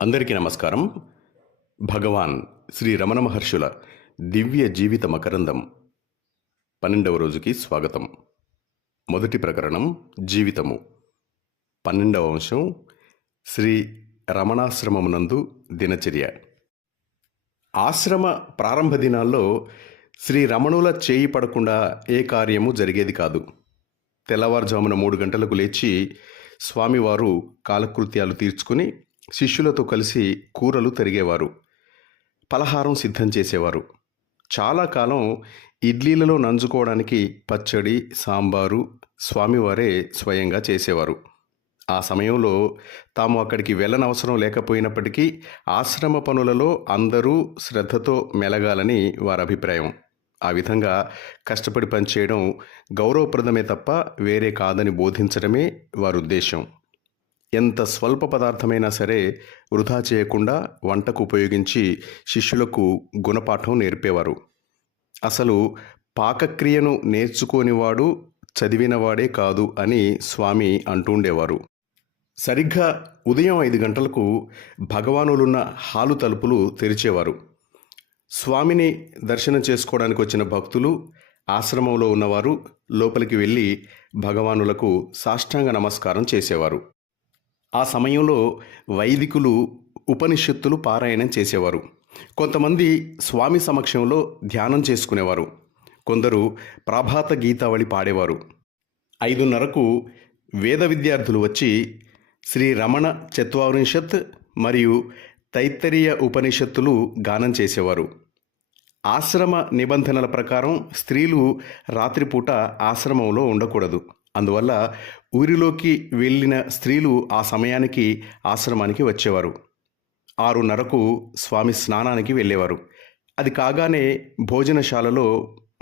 అందరికీ నమస్కారం. భగవాన్ శ్రీ రమణ మహర్షుల దివ్య జీవిత మకరందం 12వ రోజుకి స్వాగతం. మొదటి ప్రకరణం జీవితము. 12వ అంశం శ్రీ రమణాశ్రమమునందు దినచర్య. ఆశ్రమ ప్రారంభ దినాల్లో శ్రీ రమణుల చేయి పడకుండా ఏ కార్యము జరిగేది కాదు. తెల్లవారుజామున 3 గంటలకు లేచి స్వామివారు కాలకృత్యాలు తీర్చుకుని శిష్యులతో కలిసి కూరలు తరిగేవారు, పలహారం సిద్ధం చేసేవారు. చాలా కాలం ఇడ్లీలలో నంజుకోవడానికి పచ్చడి, సాంబారు స్వామివారే స్వయంగా చేసేవారు. ఆ సమయంలో తాము అక్కడికి వెళ్ళనవసరం లేకపోయినప్పటికీ ఆశ్రమ పనులలో అందరూ శ్రద్ధతో మెలగాలని వారి అభిప్రాయం. ఆ విధంగా కష్టపడి పనిచేయడం గౌరవప్రదమే తప్ప వేరే కాదని బోధించడమే వారి ఉద్దేశం. ఎంత స్వల్ప పదార్థమైనా సరే వృధా చేయకుండా వంటకు ఉపయోగించి శిష్యులకు గుణపాఠం నేర్పేవారు. అసలు పాకక్రియను నేర్చుకోనివాడు చదివినవాడే కాదు అని స్వామి అంటుండేవారు. సరిగ్గా ఉదయం 5 గంటలకు భగవానులున్న హాలు తలుపులు తెరిచేవారు. స్వామిని దర్శనం చేసుకోవడానికి వచ్చిన భక్తులు, ఆశ్రమంలో ఉన్నవారు లోపలికి వెళ్ళి భగవానులకు సాష్టాంగ నమస్కారం చేసేవారు. ఆ సమయంలో వైదికులు ఉపనిషత్తులు పారాయణం చేసేవారు. కొంతమంది స్వామి సమక్షంలో ధ్యానం చేసుకునేవారు. కొందరు ప్రభాత గీతావళి పాడేవారు. 5:30కు వేద విద్యార్థులు వచ్చి శ్రీ రమణ చత్వారింశత్ మరియు తైత్తరీయ ఉపనిషత్తులు గానం చేసేవారు. ఆశ్రమ నిబంధనల ప్రకారం స్త్రీలు రాత్రిపూట ఆశ్రమంలో ఉండకూడదు. అందువల్ల ఊరిలోకి వెళ్ళిన స్త్రీలు ఆ సమయానికి ఆశ్రమానికి వచ్చేవారు. 6:30కు స్వామి స్నానానికి వెళ్ళేవారు. అది కాగానే భోజనశాలలో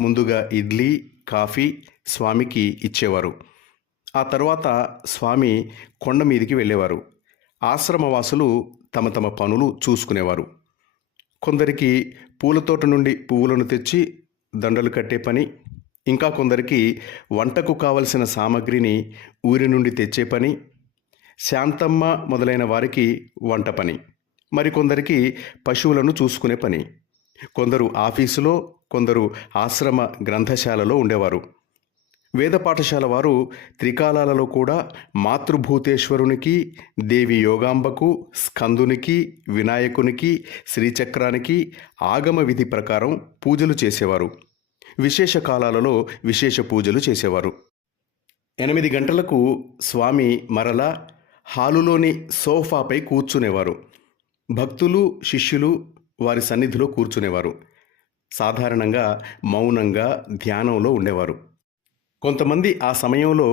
ముందుగా ఇడ్లీ, కాఫీ స్వామికి ఇచ్చేవారు. ఆ తర్వాత స్వామి కొండ మీదికి వెళ్ళేవారు. ఆశ్రమవాసులు తమ తమ పనులు చూసుకునేవారు. కొందరికి పూలతోట నుండి పువ్వులను తెచ్చి దండలు కట్టే పని, ఇంకా కొందరికి వంటకు కావలసిన సామగ్రిని ఊరి నుండి తెచ్చే పని, శాంతమ్మ మొదలైన వారికి వంట పని, మరికొందరికి పశువులను చూసుకునే పని. కొందరు ఆఫీసులో, కొందరు ఆశ్రమ గ్రంథశాలలో ఉండేవారు. వేద పాఠశాల వారు త్రికాలాలలో కూడా మాతృభూతేశ్వరునికి, దేవి యోగాంబకు, స్కందునికి, వినాయకునికి, శ్రీచక్రానికి ఆగమ విధి ప్రకారం పూజలు చేసేవారు. విశేష కాలాలలో విశేష పూజలు చేసేవారు. 8 గంటలకు స్వామి మరలా హాలులోని సోఫాపై కూర్చునేవారు. భక్తులు, శిష్యులు వారి సన్నిధిలో కూర్చునేవారు. సాధారణంగా మౌనంగా ధ్యానంలో ఉండేవారు. కొంతమంది ఆ సమయంలో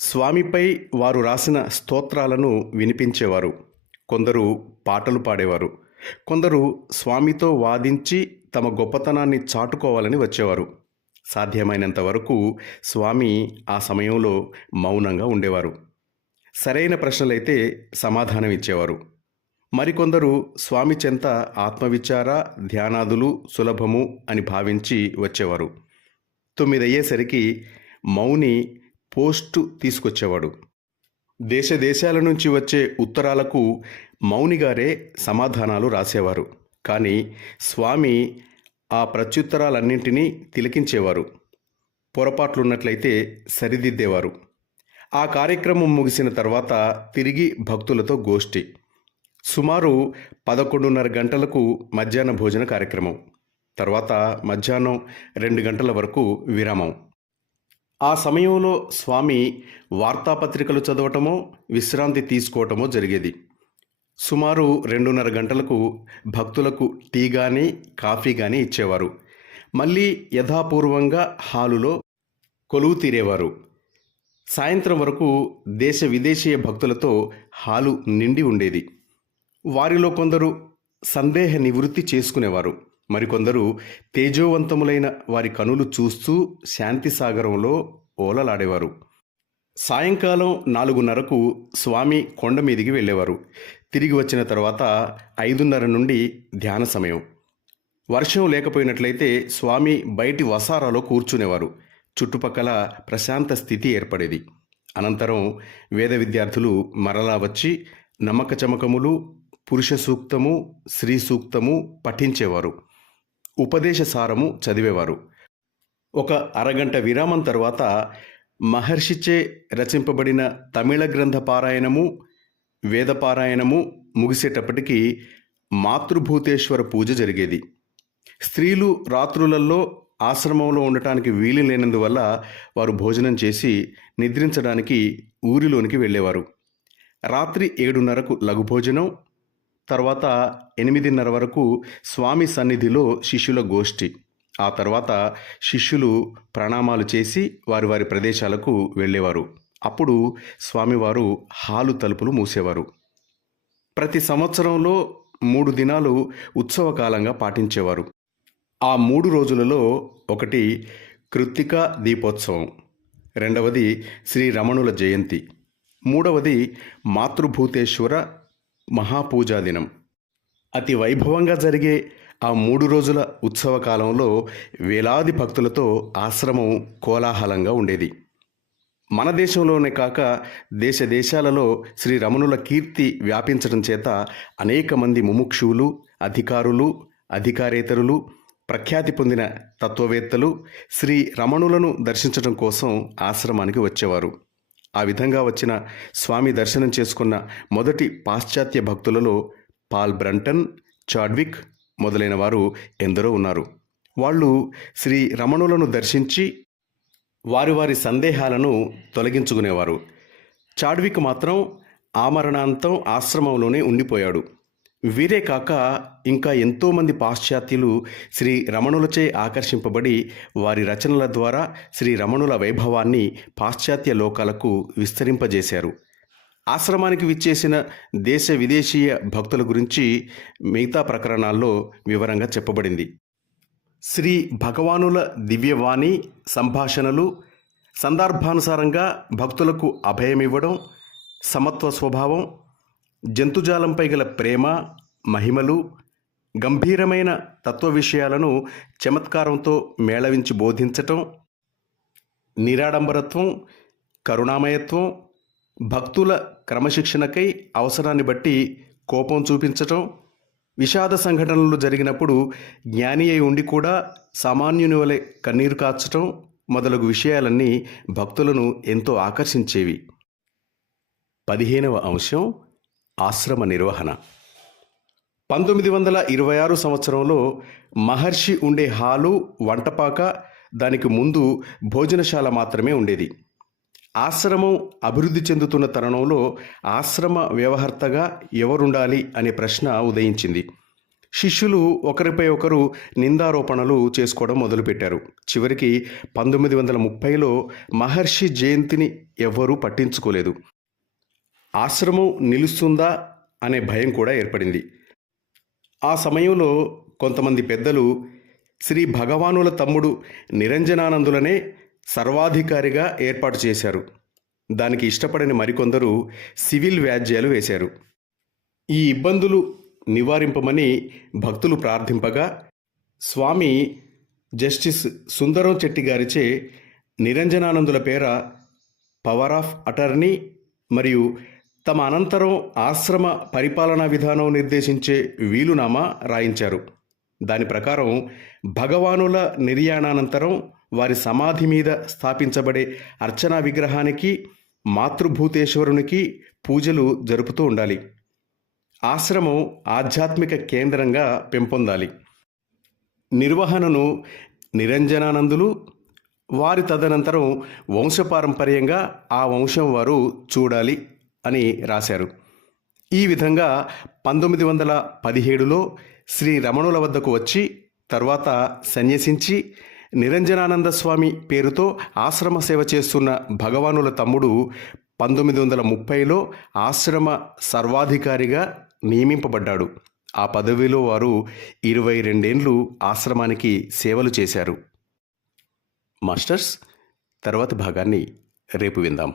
స్వామిపై వారు రాసిన స్తోత్రాలను వినిపించేవారు. కొందరు పాటలు పాడేవారు. కొందరు స్వామితో వాదించి తమ గొప్పతనాన్ని చాటుకోవాలని వచ్చేవారు. సాధ్యమైనంత వరకు స్వామి ఆ సమయంలో మౌనంగా ఉండేవారు. సరైన ప్రశ్నలైతే సమాధానం ఇచ్చేవారు. మరికొందరు స్వామి చెంత ఆత్మవిచార, ధ్యానాదులు సులభము అని భావించి వచ్చేవారు. 9 అయ్యేసరికి మౌని పోస్టు తీసుకొచ్చేవాడు. దేశాల నుంచి వచ్చే ఉత్తరాలకు మౌనిగారే సమాధానాలు రాసేవారు. కానీ స్వామి ఆ ప్రత్యుత్తరాలన్నింటినీ తిలకించేవారు. పొరపాట్లున్నట్లయితే సరిదిద్దేవారు. ఆ కార్యక్రమం ముగిసిన తర్వాత తిరిగి భక్తులతో గోష్ఠి. సుమారు 11:30 గంటలకు మధ్యాహ్న భోజన కార్యక్రమం. తర్వాత మధ్యాహ్నం 2 గంటల వరకు విరామం. ఆ సమయంలో స్వామి వార్తాపత్రికలు చదవటమో, విశ్రాంతి తీసుకోవటమో జరిగేది. సుమారు 2:30 గంటలకు భక్తులకు టీ కానీ, కాఫీ కానీ ఇచ్చేవారు. మళ్ళీ యథాపూర్వంగా హాలులో కొలువు తీరేవారు. సాయంత్రం వరకు దేశ విదేశీయ భక్తులతో హాలు నిండి ఉండేది. వారిలో కొందరు సందేహ నివృత్తి చేసుకునేవారు. మరికొందరు తేజోవంతములైన వారి కనులు చూస్తూ శాంతి సాగరంలో ఓలలాడేవారు. సాయంకాలం 4:30కు స్వామి కొండ మీదికి వెళ్ళేవారు. తిరిగి వచ్చిన తర్వాత 5:30 నుండి ధ్యాన సమయం. వర్షం లేకపోయినట్లయితే స్వామి బయటి వసారాలో కూర్చునేవారు. చుట్టుపక్కల ప్రశాంత స్థితి ఏర్పడేది. అనంతరం వేద విద్యార్థులు మరలా వచ్చి నమ్మక చమకములు, పురుష సూక్తము, శ్రీ సూక్తము పఠించేవారు. ఉపదేశ సారము చదివేవారు. ఒక అరగంట విరామం తర్వాత మహర్షిచే రచింపబడిన తమిళ గ్రంథ పారాయణము, వేదపారాయణము ముగిసేటప్పటికి మాతృభూతేశ్వర పూజ జరిగేది. స్త్రీలు రాత్రులలో ఆశ్రమంలో ఉండటానికి వీలు లేనందువల్ల వారు భోజనం చేసి నిద్రించడానికి ఊరిలోనికి వెళ్ళేవారు. రాత్రి 7:30కు లఘుభోజనం, తర్వాత 8:30 వరకు స్వామి సన్నిధిలో శిష్యుల గోష్ఠి. ఆ తర్వాత శిష్యులు ప్రణామాలు చేసి వారి వారి ప్రదేశాలకు వెళ్ళేవారు. అప్పుడు స్వామివారు హాలు తలుపులు మూసేవారు. ప్రతి సంవత్సరంలో 3 దినాలు ఉత్సవకాలంగా పాటించేవారు. ఆ 3 రోజులలో ఒకటి కృత్తిక దీపోత్సవం, రెండవది శ్రీ రమణుల జయంతి, మూడవది మాతృభూతేశ్వర మహాపూజా దినం. అతి వైభవంగా జరిగే ఆ 3 రోజుల ఉత్సవ కాలంలో వేలాది భక్తులతో ఆశ్రమం కోలాహలంగా ఉండేది. మన దేశంలోనే కాక దేశ దేశాలలో శ్రీ రమణుల కీర్తి వ్యాపించడం చేత అనేక మంది ముముక్షువులు, అధికారులు, అధికారేతరులు, ప్రఖ్యాతి పొందిన తత్వవేత్తలు శ్రీ రమణులను దర్శించడం కోసం ఆశ్రమానికి వచ్చేవారు. ఆ విధంగా వచ్చిన స్వామి దర్శనం చేసుకున్న మొదటి పాశ్చాత్య భక్తులలో పాల్ బ్రంటన్, చాడ్విక్ మొదలైన వారు ఎందరో ఉన్నారు. వాళ్ళు శ్రీ రమణులను దర్శించి వారి వారి సందేహాలను తొలగించుకునేవారు. చాడ్విక్ మాత్రం ఆమరణాంతం ఆశ్రమంలోనే ఉండిపోయాడు. వీరే కాక ఇంకా ఎంతోమంది పాశ్చాత్యులు శ్రీ రమణులచే ఆకర్షింపబడి వారి రచనల ద్వారా శ్రీ రమణుల వైభవాన్ని పాశ్చాత్య లోకాలకు విస్తరింపజేశారు. ఆశ్రమానికి విచ్చేసిన దేశ విదేశీయ భక్తుల గురించి మిగతా ప్రకరణాల్లో వివరంగా చెప్పబడింది. శ్రీ భగవానుల దివ్యవాణి సంభాషణలు, సందర్భానుసారంగా భక్తులకు అభయమివ్వడం, సమత్వ స్వభావం, జంతుజాలంపై గల ప్రేమ, మహిమలు, గంభీరమైన తత్వ విషయాలను చమత్కారంతో మేళవించి బోధించటం, నిరాడంబరత్వం, కరుణామయత్వం, భక్తుల క్రమశిక్షణకై అవసరాన్ని బట్టి కోపం చూపించటం, విషాద సంఘటనలు జరిగినప్పుడు జ్ఞాని అయి ఉండి కూడా సామాన్యుని వలె కన్నీరు కార్చటం మొదలగు విషయాలన్నీ భక్తులను ఎంతో ఆకర్షించేవి. 15వ అంశం ఆశ్రమ నిర్వహణ. 1926 సంవత్సరంలో మహర్షి ఉండే హాలు, వంటపాక, దానికి ముందు భోజనశాల మాత్రమే ఉండేది. ఆశ్రమం అభివృద్ధి చెందుతున్న తరుణంలో ఆశ్రమ వ్యవహర్తగా ఎవరుండాలి అనే ప్రశ్న ఉదయించింది. శిష్యులు ఒకరిపై ఒకరు నిందారోపణలు చేసుకోవడం మొదలుపెట్టారు. చివరికి 1930లో మహర్షి జయంతిని ఎవ్వరూ పట్టించుకోలేదు. ఆశ్రమం నిలుస్తుందా అనే భయం కూడా ఏర్పడింది. ఆ సమయంలో కొంతమంది పెద్దలు శ్రీ భగవానుల తమ్ముడు నిరంజనానందులనే సర్వాధికారిగా ఏర్పాటు చేశారు. దానికి ఇష్టపడని మరికొందరు సివిల్ వ్యాజ్యాలు వేశారు. ఈ ఇబ్బందులు నివారింపమని భక్తులు ప్రార్థింపగా స్వామి జస్టిస్ సుందరం చెట్టి గారిచే నిరంజనానందుల పేర పవర్ ఆఫ్ అటార్నీ మరియు తమ అనంతరం ఆశ్రమ పరిపాలనా విధానం నిర్దేశించే వీలునామా రాయించారు. దాని ప్రకారం భగవానుల నిర్యాణానంతరం వారి సమాధి మీద స్థాపించబడే అర్చనా విగ్రహానికి, మాతృభూతేశ్వరునికి పూజలు జరుపుతూ ఉండాలి. ఆశ్రమం ఆధ్యాత్మిక కేంద్రంగా పెంపొందాలి. నిర్వహణను నిరంజనానందులు, వారి తదనంతరం వంశపారంపర్యంగా ఆ వంశం వారు చూడాలి అని రాశారు. ఈ విధంగా 1917లో శ్రీ రమణుల వద్దకు వచ్చి తర్వాత సన్యసించి నిరంజనానంద స్వామి పేరుతో ఆశ్రమ సేవ చేస్తున్న భగవానుల తమ్ముడు 1930లో ఆశ్రమ సర్వాధికారిగా నియమింపబడ్డాడు. ఆ పదవిలో వారు 22 ఆశ్రమానికి సేవలు చేశారు. మాస్టర్స్, తర్వాతి భాగాన్ని రేపు విందాం.